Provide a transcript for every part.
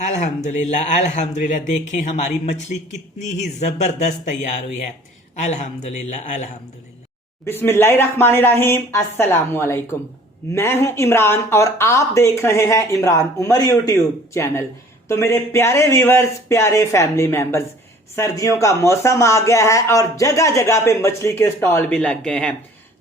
अल्हम्दुलिल्लाह अल्हम्दुलिल्लाह। देखें हमारी मछली कितनी ही जबरदस्त तैयार हुई है। अल्हम्दुलिल्लाह अल्हम्दुलिल्लाह। बिस्मिल्लाहिर्रहमानिर्रहीम। अस्सलामुअलैकुम। मैं हूं इमरान और आप देख रहे हैं इमरान उमर यूट्यूब चैनल। तो मेरे प्यारे व्यूवर्स, प्यारे फैमिली मेंबर्स, सर्दियों का मौसम आ गया है और जगह जगह पे मछली के स्टॉल भी लग गए हैं।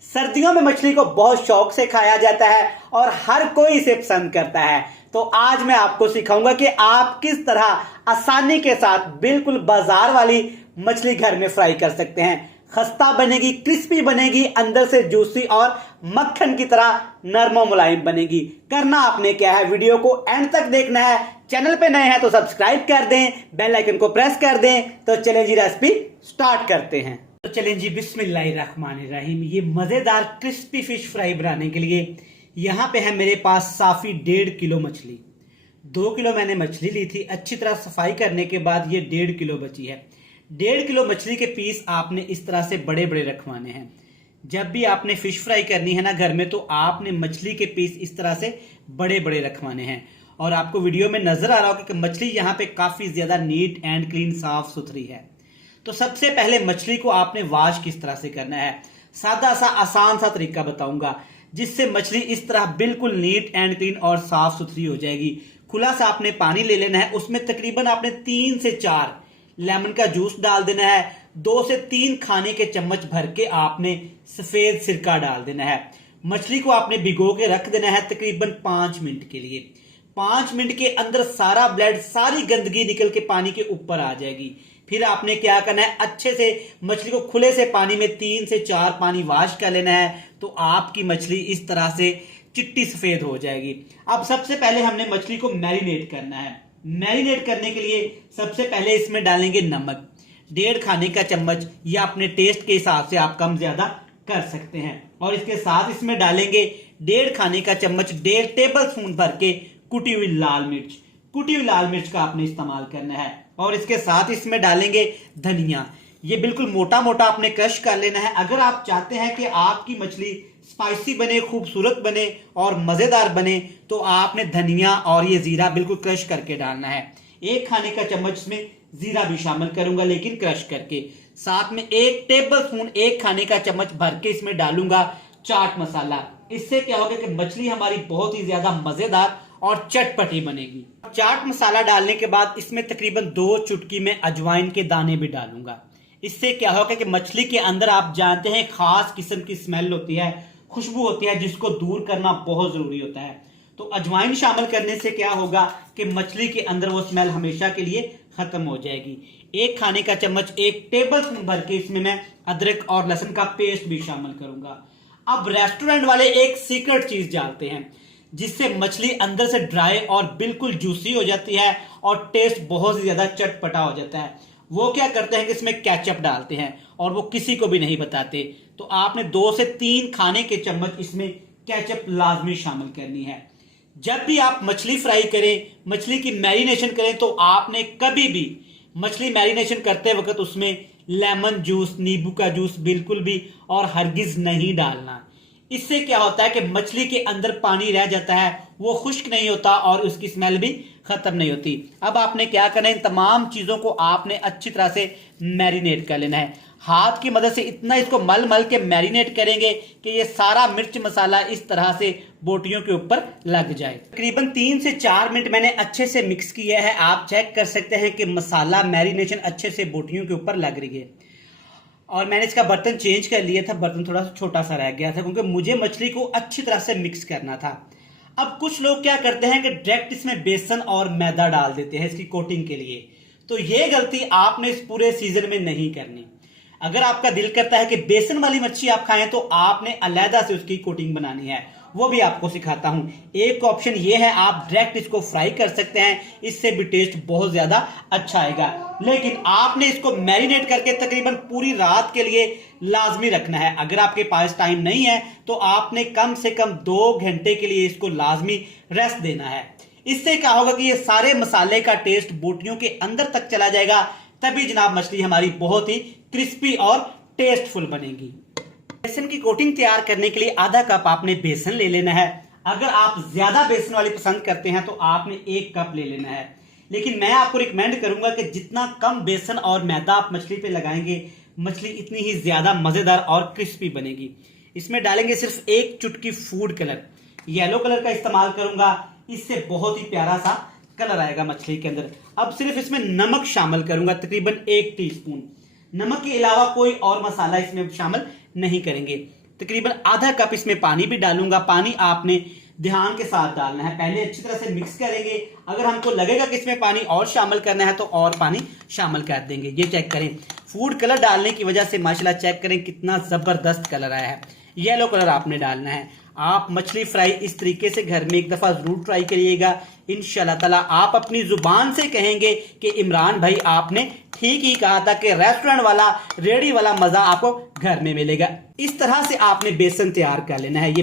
सर्दियों में मछली को बहुत शौक से खाया जाता है और हर कोई इसे पसंद करता है। तो आज मैं आपको सिखाऊंगा कि आप किस तरह आसानी के साथ बिल्कुल बाजार वाली मछली घर में फ्राई कर सकते हैं। खस्ता बनेगी, क्रिस्पी बनेगी, अंदर से जूसी और मक्खन की तरह नरम और मुलायम बनेगी। करना आपने क्या है, वीडियो को एंड तक देखना है। चैनल पे नए हैं तो सब्सक्राइब कर दें, बेल आइकन को प्रेस कर दें। तो चलें जी, रेसिपी स्टार्ट करते हैं। तो चलें जी, बिस्मिल्लाहिर्रहमानिर्रहीम। ये मजेदार क्रिस्पी फिश फ्राई बनाने के लिए यहाँ पे है मेरे पास साफी 1.5 किलो मछली। 2 किलो मैंने मछली ली थी। अच्छी तरह सफाई करने के बाद ये 1.5 किलो बची है। 1.5 किलो मछली के पीस आपने इस तरह से बड़े बड़े रखवाने हैं। जब भी आपने फिश फ्राई करनी है ना घर में, तो आपने मछली के पीस इस तरह से बड़े बड़े रखवाने हैं। और आपको वीडियो में नजर आ रहा होगा कि मछली यहाँ पे काफी ज्यादा नीट एंड क्लीन, साफ सुथरी है। तो सबसे पहले मछली को आपने वॉश किस तरह से करना है, सादा सा आसान सा तरीका बताऊंगा, जिससे मछली इस तरह बिल्कुल नीट एंड क्लीन और साफ सुथरी हो जाएगी। खुला सा आपने पानी ले लेना है, उसमें तकरीबन आपने 3 से 4 लेमन का जूस डाल देना है। 2 से 3 खाने के चम्मच भर के आपने सफेद सिरका डाल देना है। मछली को आपने भिगो के रख देना है तकरीबन 5 मिनट के लिए। 5 मिनट के अंदर सारा ब्लड, सारी गंदगी निकल के पानी के ऊपर आ जाएगी। फिर आपने क्या करना है, अच्छे से मछली को खुले से पानी में 3 से 4 पानी वॉश कर लेना है। तो आपकी मछली इस तरह से चिट्टी सफेद हो जाएगी। अब सबसे पहले हमने मछली को मैरिनेट करना है। मैरिनेट करने के लिए सबसे पहले इसमें डालेंगे नमक 1.5 खाने का चम्मच, या अपने टेस्ट के हिसाब से आप कम ज्यादा कर सकते हैं। और इसके साथ इसमें डालेंगे 1.5 खाने का चम्मच, 1.5 टेबल स्पून भर के कुटी हुई लाल मिर्च। कुटी हुई लाल मिर्च का आपने इस्तेमाल करना है। और इसके साथ इसमें डालेंगे धनिया। ये बिल्कुल मोटा मोटा आपने क्रश कर लेना है। अगर आप चाहते हैं कि आपकी मछली स्पाइसी बने, खूबसूरत बने और मजेदार बने, तो आपने धनिया और ये जीरा बिल्कुल क्रश करके डालना है। 1 खाने का चम्मच इसमें जीरा भी शामिल करूंगा, लेकिन क्रश करके। साथ में 1 टेबल स्पून, 1 खाने का चम्मच भर के इसमें डालूंगा चाट मसाला। इससे क्या होगा कि मछली हमारी बहुत ही ज्यादा मजेदार और चटपटी बनेगी। चाट मसाला डालने के बाद इसमें तकरीबन 2 चुटकी में अजवाइन के दाने भी डालूंगा। इससे क्या होगा कि मछली के अंदर, आप जानते हैं, खास किस्म की स्मेल होती है, खुशबू होती है, जिसको दूर करना बहुत जरूरी होता है। तो अजवाइन शामिल करने से क्या होगा कि मछली के अंदर वो स्मेल हमेशा के लिए खत्म हो जाएगी। 1 खाने का चम्मच, 1 टेबल स्पून भर के इसमें मैं अदरक और लहसुन का पेस्ट भी शामिल करूंगा। अब रेस्टोरेंट वाले एक सीक्रेट चीज डालते हैं, जिससे मछली अंदर से ड्राई और बिल्कुल जूसी हो जाती है और टेस्ट बहुत ही ज्यादा चटपटा हो जाता है। वो क्या करते हैं कि इसमें केचप डालते हैं और वो किसी को भी नहीं बताते। तो आपने 2 से 3 खाने के चम्मच इसमें केचप लाजमी शामिल करनी है। जब भी आप मछली फ्राई करें, मछली की मैरिनेशन करें, तो आपने कभी भी मछली मैरिनेशन करते वक्त उसमें लेमन जूस, नींबू का जूस बिल्कुल भी और हरगिज नहीं डालना। इससे क्या होता है कि मछली के अंदर पानी रह जाता है, वो खुश्क नहीं होता और उसकी स्मेल भी खत्म नहीं होती। अब आपने क्या करना है, इन तमाम चीजों को आपने अच्छी तरह से मैरिनेट कर लेना है। हाथ की मदद से इतना इसको मल मल के मैरिनेट करेंगे कि ये सारा मिर्च मसाला इस तरह से बोटियों के ऊपर लग जाए। तकरीबन 3 से 4 मिनट मैंने अच्छे से मिक्स किया है। आप चेक कर सकते हैं कि मसाला मैरिनेशन अच्छे से बोटियों के ऊपर लग रही है। और मैंने इसका बर्तन चेंज कर लिया था, बर्तन थोड़ा सा छोटा सा रह गया था, क्योंकि मुझे मछली को अच्छी तरह से मिक्स करना था। अब कुछ लोग क्या करते हैं कि डायरेक्ट इसमें बेसन और मैदा डाल देते हैं इसकी कोटिंग के लिए। तो ये गलती आपने इस पूरे सीजन में नहीं करनी। अगर आपका दिल करता है कि बेसन वाली मच्छी आप खाएं, तो आपने अलहदा से उसकी कोटिंग बनानी है, वो भी आपको सिखाता हूं। एक ऑप्शन ये है, आप डायरेक्ट इसको फ्राई कर सकते हैं, इससे भी टेस्ट बहुत ज्यादा अच्छा आएगा। लेकिन आपने इसको मैरिनेट करके तकरीबन पूरी रात के लिए लाजमी रखना है। अगर आपके पास टाइम नहीं है तो आपने कम से कम 2 घंटे के लिए इसको लाजमी रेस्ट देना है। इससे क्या होगा कि ये सारे मसाले का टेस्ट बोटियों के अंदर तक चला जाएगा, तभी जनाब मछली हमारी बहुत ही क्रिस्पी और टेस्टफुल बनेगी। बेसन की कोटिंग तैयार करने के लिए आधा कप आपने बेसन ले लेना है। अगर आप ज्यादा बेसन वाली पसंद करते हैं तो आपने 1 कप ले लेना है। लेकिन मैं आपको रिकमेंड करूंगा कि जितना कम बेसन और मैदा आप मछली पे लगाएंगे, मछली इतनी ही ज्यादा मजेदार और क्रिस्पी बनेगी। इसमें डालेंगे सिर्फ एक चुटकी फूड कलर, येलो कलर का इस्तेमाल करूंगा, इससे बहुत ही प्यारा सा कलर आएगा मछली के अंदर। अब सिर्फ इसमें नमक शामिल करूंगा, तकरीबन 1 टीस्पून। नमक के अलावा कोई और मसाला इसमें शामिल नहीं करेंगे। तकरीबन आधा कप इसमें पानी भी डालूंगा। पानी आपने ध्यान के साथ डालना है, पहले अच्छी तरह से मिक्स करेंगे। अगर हमको लगेगा कि इसमें पानी और शामिल करना है तो और पानी शामिल कर देंगे। ये चेक करें, फूड कलर डालने की वजह से माशाल्लाह चेक करें कितना जबरदस्त कलर आया है। येलो कलर आपने डालना है। आप मछली फ्राई इस तरीके से घर में एक दफा जरूर ट्राई करिएगा। इंशाल्लाह ताला आप अपनी जुबान से कहेंगे कि इमरान भाई आपने ठीक ही कहा था कि रेस्टोरेंट वाला, रेडी वाला मजा आपको घर में मिलेगा। इस तरह से आपने बेसन तैयार कर लेना है।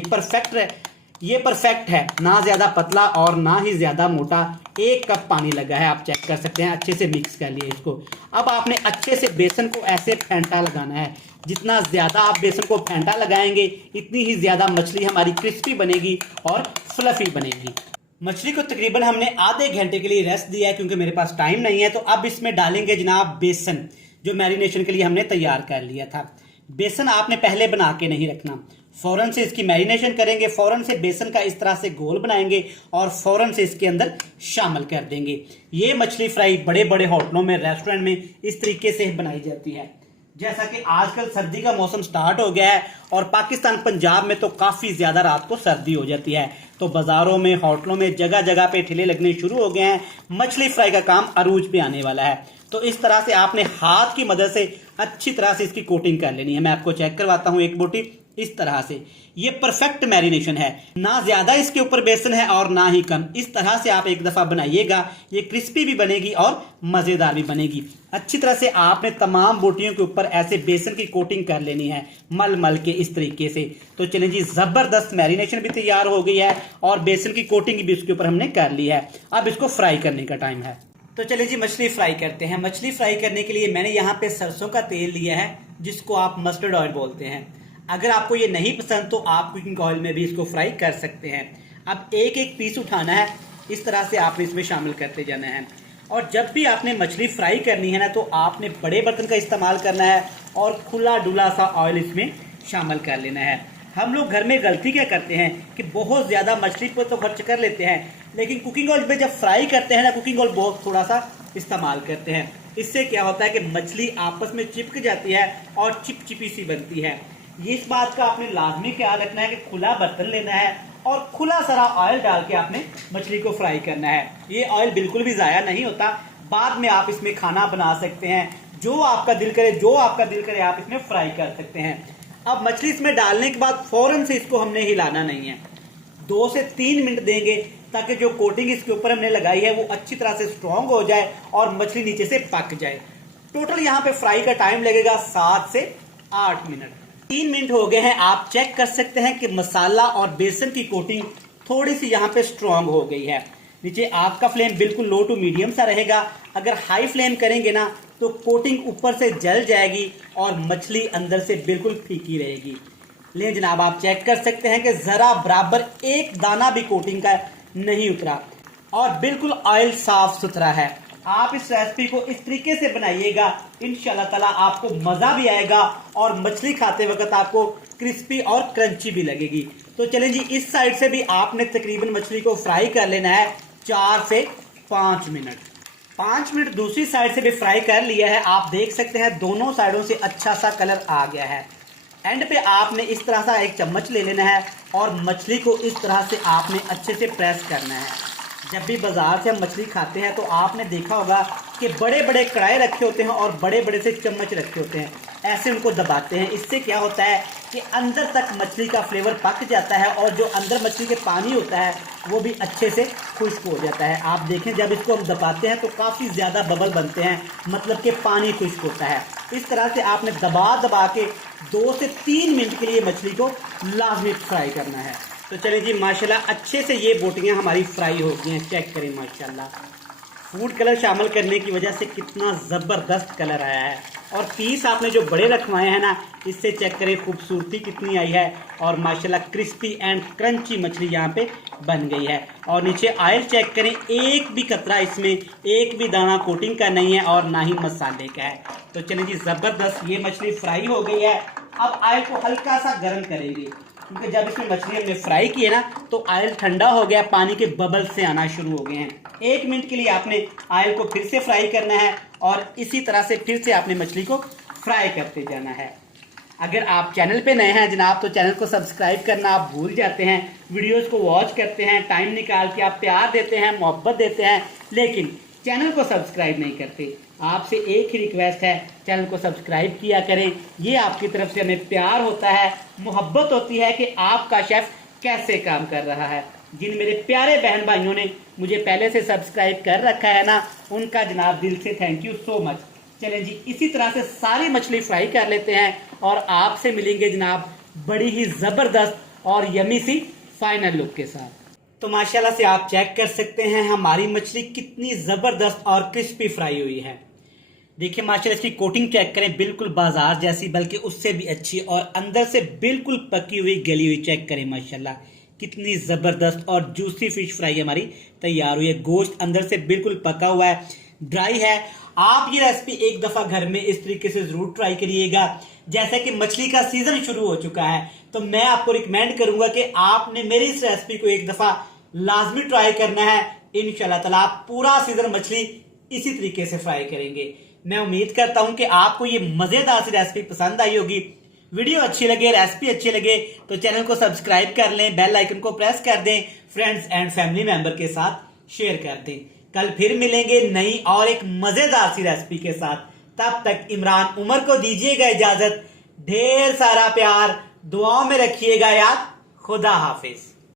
ये परफेक्ट है, ना ज्यादा पतला और ना ही ज्यादा मोटा। 1 कप पानी लगा है, आप चेक कर सकते हैं। अच्छे से मिक्स कर लिए इसको। अब आपने अच्छे से बेसन को ऐसे फेंटा लगाना है। जितना ज्यादा आप बेसन को फेंटा लगाएंगे, इतनी ही ज्यादा मछली हमारी क्रिस्पी बनेगी और फ्लफी बनेगी। मछली को तकरीबन हमने आधे घंटे के लिए रेस्ट दिया है क्योंकि मेरे पास टाइम नहीं है। तो अब इसमें डालेंगे जनाब बेसन, जो मैरिनेशन के लिए हमने तैयार कर लिया था। बेसन आपने पहले बना के नहीं रखना, फौरन से इसकी मैरिनेशन करेंगे, फौरन से बेसन का इस तरह से घोल बनाएंगे और फौरन से इसके अंदर शामिल कर देंगे। ये मछली फ्राई बड़े बड़े होटलों में, रेस्टोरेंट में इस तरीके से बनाई जाती है। जैसा कि आजकल सर्दी का मौसम स्टार्ट हो गया है और पाकिस्तान पंजाब में तो काफी ज्यादा रात को सर्दी हो जाती है, तो बाजारों में, होटलों में जगह जगह पे ठेले लगने शुरू हो गए हैं। मछली फ्राई का काम अरूज पे आने वाला है। तो इस तरह से आपने हाथ की मदद से अच्छी तरह से इसकी कोटिंग कर लेनी है। मैं आपको चेक करवाता हूं एक बोटी। इस तरह से ये परफेक्ट मैरिनेशन है, ना ज्यादा इसके ऊपर बेसन है और ना ही कम। इस तरह से आप एक दफा बनाइएगा, ये क्रिस्पी भी बनेगी और मजेदार भी बनेगी। अच्छी तरह से आपने तमाम बोटियों के ऊपर ऐसे बेसन की कोटिंग कर लेनी है, मल मल के इस तरीके से। तो चलें जी, जबरदस्त मैरिनेशन भी तैयार हो गई है और बेसन की कोटिंग भी इसके ऊपर हमने कर ली है। अब इसको फ्राई करने का टाइम है। तो चलिए जी, मछली फ्राई करते हैं। मछली फ्राई करने के लिए मैंने यहाँ पे सरसों का तेल लिया है, जिसको आप मस्टर्ड ऑयल बोलते हैं। अगर आपको ये नहीं पसंद तो आप कुकिंग ऑयल में भी इसको फ्राई कर सकते हैं। अब एक एक पीस उठाना है, इस तरह से आपने इसमें शामिल करते जाना है। और जब भी आपने मछली फ्राई करनी है ना, तो आपने बड़े बर्तन का इस्तेमाल करना है और खुला डुला सा ऑयल इसमें शामिल कर लेना है। हम लोग घर में गलती क्या करते हैं कि बहुत ज्यादा मछली पर तो खर्च कर लेते हैं, लेकिन कुकिंग ऑयल में जब फ्राई करते हैं ना, कुकिंग ऑयल बहुत थोड़ा सा इस्तेमाल करते हैं। इससे क्या होता है कि मछली आपस में चिपक जाती है और चिपचिपी सी बनती है। ये इस बात का आपने लाजमी ख्याल रखना है कि खुला बर्तन लेना है और खुला सारा ऑयल डाल के आपने मछली को फ्राई करना है। ये ऑयल बिल्कुल भी जाया नहीं होता, बाद में आप इसमें खाना बना सकते हैं। जो आपका दिल करे आप इसमें फ्राई कर सकते हैं। अब मछली इसमें डालने के बाद फौरन से इसको हमने हिलाना नहीं है, 2 से 3 मिनट देंगे ताकि जो कोटिंग इसके ऊपर हमने लगाई है वो अच्छी तरह से स्ट्रॉन्ग हो जाए और मछली नीचे से पक जाए। टोटल यहाँ पे फ्राई का टाइम लगेगा 7 से 8 मिनट। 3 मिनट हो गए हैं। आप चेक कर सकते हैं कि मसाला और बेसन की कोटिंग थोड़ी सी यहाँ पे स्ट्रॉन्ग हो गई है। नीचे आग का फ्लेम बिल्कुल लो टू मीडियम सा रहेगा। अगर हाई फ्लेम करेंगे ना तो कोटिंग ऊपर से जल जाएगी और मछली अंदर से बिल्कुल फीकी रहेगी। ले जनाब, आप चेक कर सकते हैं कि जरा बराबर एक दाना भी कोटिंग का नहीं उतरा और बिल्कुल ऑयल साफ सुथरा है। आप इस रेसिपी को इस तरीके से बनाइएगा, इंशाल्लाह ताला आपको मजा भी आएगा और मछली खाते वक्त आपको क्रिस्पी और क्रंची भी लगेगी। तो चलें जी, इस साइड से भी आपने तकरीबन मछली को फ्राई कर लेना है 4 से 5 मिनट। 5 मिनट दूसरी साइड से भी फ्राई कर लिया है। आप देख सकते हैं दोनों साइडों से अच्छा सा कलर आ गया है। एंड पे आपने इस तरह सा एक चम्मच ले लेना है और मछली को इस तरह से आपने अच्छे से प्रेस करना है। जब भी बाजार से हम मछली खाते हैं तो आपने देखा होगा कि बड़े बड़े कढ़ाई रखे होते हैं और बड़े बड़े से चम्मच रखे होते हैं, ऐसे उनको दबाते हैं। इससे क्या होता है कि अंदर तक मछली का फ्लेवर पक जाता है और जो अंदर मछली के पानी होता है वो भी अच्छे से खुश्क हो जाता है। आप देखें, जब इसको हम दबाते हैं तो काफ़ी ज़्यादा बबल बनते हैं, मतलब कि पानी खुश्क होता है। इस तरह से आपने दबा दबा के 2 से 3 मिनट के लिए मछली को लाजमी फ्राई करना है। तो चलिए जी, माशाल्लाह अच्छे से ये बोटियां हमारी फ्राई हो गई हैं। चेक करें, माशाल्लाह फूड कलर शामिल करने की वजह से कितना ज़बरदस्त कलर आया है। और पीस आपने जो बड़े रखवाए हैं ना, इससे चेक करें खूबसूरती कितनी आई है। और माशाल्लाह क्रिस्पी एंड क्रंची मछली यहाँ पे बन गई है। और नीचे ऑयल चेक करें, एक भी कतरा इसमें, एक भी दाना कोटिंग का नहीं है और ना ही मसाले का है। तो चलिए जी, ज़बरदस्त ये मछली फ्राई हो गई है। अब ऑयल को हल्का सा गर्म करेंगे, क्योंकि जब इसमें मछली हमने फ्राई की है ना, तो ऑयल ठंडा हो गया, पानी के बबल से आना शुरू हो गए हैं। 1 मिनट के लिए आपने ऑयल को फिर से फ्राई करना है और इसी तरह से फिर से आपने मछली को फ्राई करते जाना है। अगर आप चैनल पे नए हैं जनाब, तो चैनल को सब्सक्राइब करना आप भूल जाते हैं। वीडियोस को वॉच करते हैं, टाइम निकाल के आप प्यार देते हैं, मोहब्बत देते हैं, लेकिन चैनल को सब्सक्राइब नहीं करते। आपसे एक ही रिक्वेस्ट है, चैनल को सब्सक्राइब किया करें। ये आपकी तरफ से हमें प्यार होता है, मोहब्बत होती है कि आपका शेफ कैसे काम कर रहा है। जिन मेरे प्यारे बहन भाइयों ने मुझे पहले से सब्सक्राइब कर रखा है ना, उनका जनाब दिल से थैंक यू सो मच। चलें जी, इसी तरह से सारी मछली फ्राई कर लेते हैं और आपसे मिलेंगे जनाब बड़ी ही ज़बरदस्त और यमी सी फाइनल लुक के साथ। तो माशाल्लाह से आप चेक कर सकते हैं हमारी मछली कितनी ज़बरदस्त और क्रिस्पी फ्राई हुई है। देखिए माशाल्लाह इसकी कोटिंग चेक करें, बिल्कुल बाजार जैसी, बल्कि उससे भी अच्छी, और अंदर से बिल्कुल पकी हुई गली हुई। चेक करें माशाल्लाह कितनी ज़बरदस्त और जूसी फिश फ्राई हमारी तैयार हुई है। गोश्त अंदर से बिल्कुल पका हुआ है, ड्राई है। आप ये रेसिपी एक दफ़ा घर में इस तरीके से ज़रूर ट्राई करिएगा। जैसे कि मछली का सीज़न शुरू हो चुका है, तो मैं आपको रिकमेंड करूंगा कि आपने मेरी इस रेसिपी को एक दफ़ा लाजमी ट्राई करना है। इंशाल्लाह ताला आप पूरा सीज़न मछली इसी तरीके से फ्राई करेंगे। मैं उम्मीद करता हूं कि आपको ये मज़ेदार सी रेसिपी पसंद आई होगी। वीडियो अच्छी लगे, रेसिपी अच्छी लगे, तो चैनल को सब्सक्राइब कर लें, बेल आइकन को प्रेस कर दें, फ्रेंड्स एंड फैमिली मेंबर के साथ शेयर कर दें। कल फिर मिलेंगे नई और एक मज़ेदार सी रेसिपी के साथ। तब तक इमरान उमर को दीजिएगा इजाज़त। ढेर सारा प्यार, दुआओं में रखिएगा याद। खुदा हाफिज।